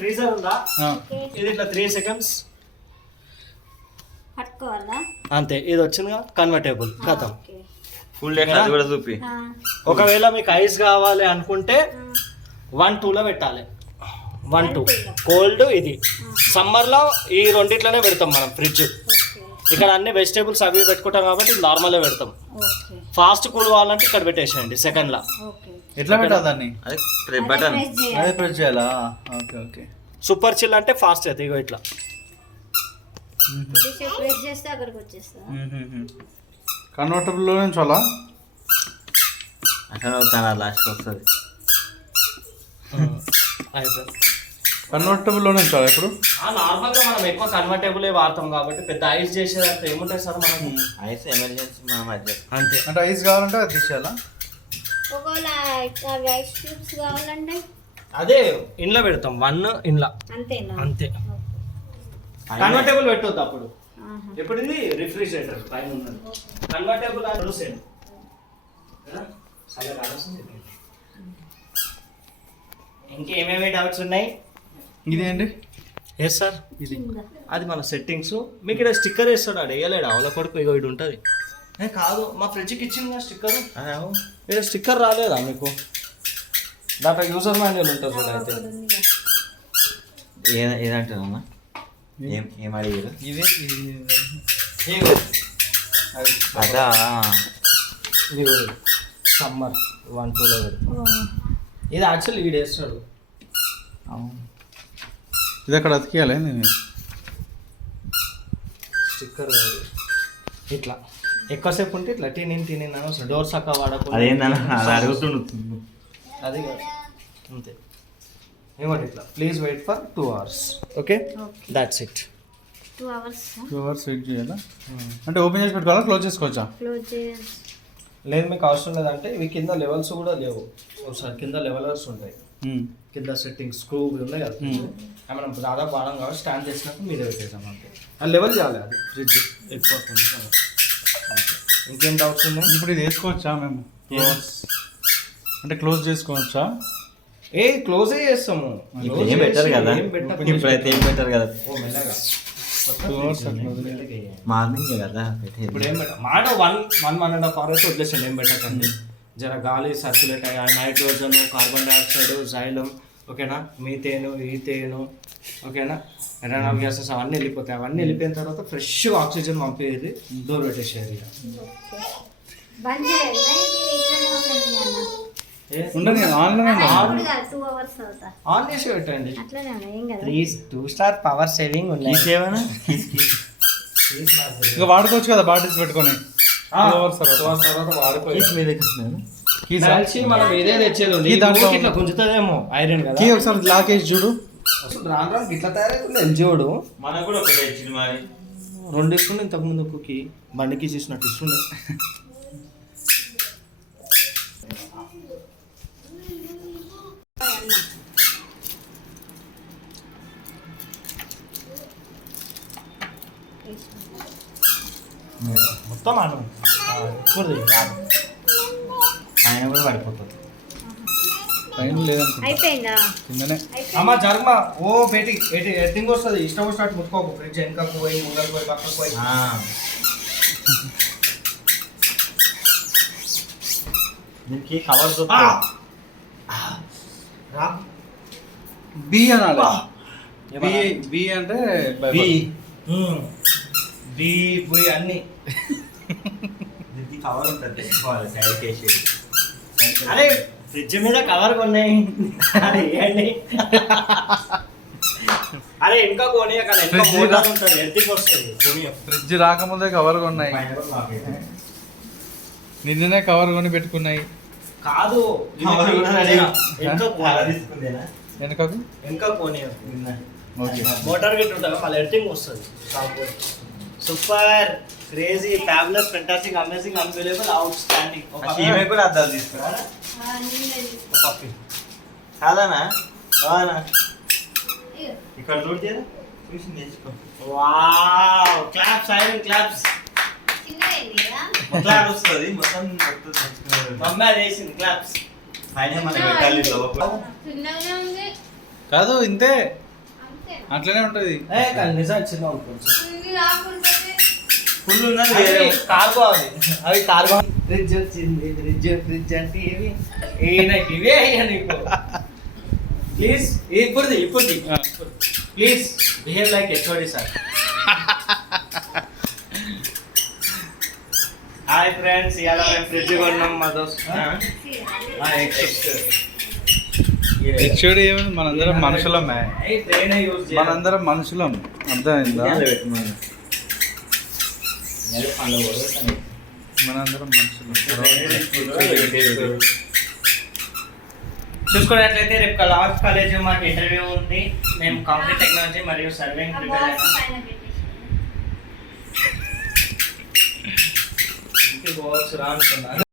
Freezer ఉందా, ఇది ఇట్లా 3 seconds అంతే. ఇది వచ్చిందిగా కన్వర్టేబుల్ కథం ఫుల్ డే కూడా చూపి. ఒకవేళ మీకు ఐస్ కావాలి అనుకుంటే 1-2లో పెట్టాలి. 1-2 కోల్డ్. ఇది సమ్మర్లో ఈ రెండిట్లోనే పెడతాం మనం ఫ్రిడ్జ్. ఇక్కడ అన్ని వెజిటేబుల్స్ అవి పెట్టుకుంటాం కాబట్టి నార్మల్గా పెడతాం. ఫాస్ట్ కూల్ కావాలంటే ఇక్కడ పెట్టేసేయండి సెకండ్లో. ఎట్లా పెట్టాలి దాన్ని? అదే బటన్ అదే ప్రెస్ చేయాలా? Okay okay. సూపర్ చిల్ అంటే ఫాస్ట్ అవుతుంది. ఇగో ఇట్లా కన్వర్టబుల్లో చాలా అక్కడ అవుతాను లాస్ట్ వస్తుంది. కన్వర్టబుల్లోనే చాలా ఇప్పుడు నార్మల్గా మనం ఎక్కువ కన్వర్టబులే వాడతాం కాబట్టి పెద్ద ఐస్ చేసేదంటే ఏముంటుంది సార్ మనకు. ఐస్ ఎమర్జెన్సీ మనం అది అంతే. అంటే ఐస్ కావాలంటే అది తీసేయాలా? అదే ఇంట్లో పెడతాం 1 ఇంట్లో అంతే. కన్వర్టబుల్ పెట్టొద్దు అప్పుడు. ఇప్పుడు ఇది రిఫ్రిజిరేటర్ పైన ఉన్నది. కన్వర్టబుల్ ఇంకేమేమి డౌట్స్ ఉన్నాయి? ఇదేంటి? ఎస్ సార్, ఇది అది మన సెట్టింగ్స్. మీకు ఇక్కడ స్టిక్కర్ వేస్తాడు, ఆడు వేయలేడు అవల కొడుకు. ఇగో ఇది ఉంటుంది. కాదు, మా ఫ్రిడ్జ్కి ఇచ్చింది కదా స్టిక్కర్. ఇక్కడ స్టిక్కర్ రాలేదా మీకు? దాంట్లో యూజర్ మాన్యువల్ ఉంటుంది చూడ. అయితే ఏదంటున్నా ఏం అడిగారు? ఇది అదా ఇది సమ్మర్ 1-2లో పెడతాం. ఇది యాక్చువల్లీ వీడు వేస్తాడు. ఇది అక్కడ అతికేయాలి నేను స్టిక్కర్ కాదు. ఇట్లా ఎక్కువసేపు ఉంటే ఇట్లా టీనిన్ అని డోర్ సక్క వాడకుండా అడుగుతుండు. అది అంతే. ఏమంటే ఇట్లా please wait for 2 hours. Okay, that's it. 2 hours wait చేయాలా? అంటే ఓపెన్ చేసి పెట్టుకోవాలా, క్లోజ్ చేసుకోవచ్చా? లేదు, మీకు అవసరం లేదంటే ఇవి కింద లెవెల్స్ కూడా లేవు. ఒకసారి కింద లెవెలర్స్ ఉంటాయి, కింద సెట్టింగ్స్ స్క్రూ ఉన్నాయి కదా. మనం దాదాపు వాడడం కాబట్టి స్టాండ్ చేసినప్పుడు మీద పెట్టేసాం అంతే. అది లెవెల్ చేయాలి, అది ఫ్రిడ్జ్ ఎక్కువ. ఇంకేం డౌట్స్ ఉన్నాయి? ఇప్పుడు ఇది వేసుకోవచ్చా మేము? అంటే క్లోజ్ చేసుకోవచ్చా? క్లోజే చేస్తాము. ఏం పెట్టారు కదా ఇప్పుడైతే, ఏం పెట్టారు కదా మార్నింగ్ కదా. ఇప్పుడు ఏం పెట్ట మాట 1.5 hours వదిలేసాను. ఏం పెట్టకండి, జర గాలి సర్క్యులేట్ అయ్యి నైట్రోజన్, కార్బన్ డైఆక్సైడ్, జైలం, ఓకేనా, మీథేను, ఈథేను, ఓకేనా, ఎనాల్ గ్యాసెస్ అవన్నీ వెళ్ళిపోతాయి. అవన్నీ వెళ్ళిపోయిన తర్వాత ఫ్రెష్ ఆక్సిజన్ పంపేది, డోర్ పెట్టేసేది. ఆన్ చేసి పెట్టండి. 2-star పవర్ సేవింగ్ ఉన్నాయి. ఇంకా వాడుకోవచ్చు కదా బాటిల్స్ పెట్టుకొని. మనం ఇదే తెచ్చేది ఇట్లా గుంజుతుందేమో ఐరన్ కదా. ఒకసారి లాకేజ్ చూడు. రాను ఇట్లా తయారైతుంది ఎల్జీఓడు. మనకు కూడా ఒకటి ఇచ్చింది మరి. 2 ఇస్తుండే ఇంతకు ముందు కుకి బండికి చేసినట్టు ఇస్తుండే. మొత్తం అన్నం ఆయన కూడా పడిపోతుంది. అమ్మా జర్మ ఓ బేటి ఎడ్డింగ్ వస్తుంది. ఇష్టం వచ్చినట్టు ముట్టుకోకు. ఫ్రిడ్జ్ వెనకకు పోయి ముందరకు పోయి పక్కకు పోయి. దీనికి కవర్ బి అనాలి. బి అంటే బి పోయి అన్ని దీనికి కవర్ ఉంటుంది. అరే ఫ్రిడ్జ్ మీద కవర్ కొన్నాయి. అరే ఇంకా కొని అక్కడ ఉంటుంది, ఎర్తికి వస్తుంది. ఫ్రిడ్జ్ రాకముందే కవర్ కొన్నాయి. నిన్ననే కవర్ కొని పెట్టుకున్నాయి. కాదు ఇంకా కొని మోటార్ గిట్ ఉంటుంది, మళ్ళీ ఎర్తింగ్ వస్తుంది. Super, crazy, fabulous, fantastic, amazing, unbelievable, out standing. ఈమె కూడా అద్దాలు తీసుకురా కాదనా ఇక్కడ చూడు చూసి నేర్చుకో. Wow, claps, iron claps. మొత్తం వస్తుంది, మొత్తం మమ్మీ వేసింది క్లాప్స్. ఆయన మనం పెట్టాలి. కాదు ఇంతే అంతేనా? అట్లనే ఉంటుంది. కానీ నిజం చిన్న కొంచెం ఇది రాకుంటే ఫుల్ ఉన్నది వేరే కార్గో అవి కార్గో. ఫ్రిడ్జ్ వచ్చింది, ఫ్రిడ్జ్ అంటే ఇవి ఇవే అయ్యా నీకు. ప్లీజ్ ఇప్పుడు please behave like HOD sir. Hi friends, ఇవాళ మేము ఫ్రిడ్జ్ కొన్నాం మా దోస్త్. హెచ్ఓడి ఏమైంది, మనందరం మనుషులమే, మనందరం మనుషులం, అర్థమైందా? మనందరం మనుషులం. చూసుకున్నట్లయితే రేపు లాస్ట్ కాలేజ్ మాకు ఇంటర్వ్యూ ఉంది. మేము కంప్యూటర్ టెక్నాలజీ మరియు సర్వింగ్ ఆ ప్రిపేర్ బాక్స్ అయ్యాం. పైన పెట్టేసి ఇంటికి పోవచ్చు రా అనుకున్నా.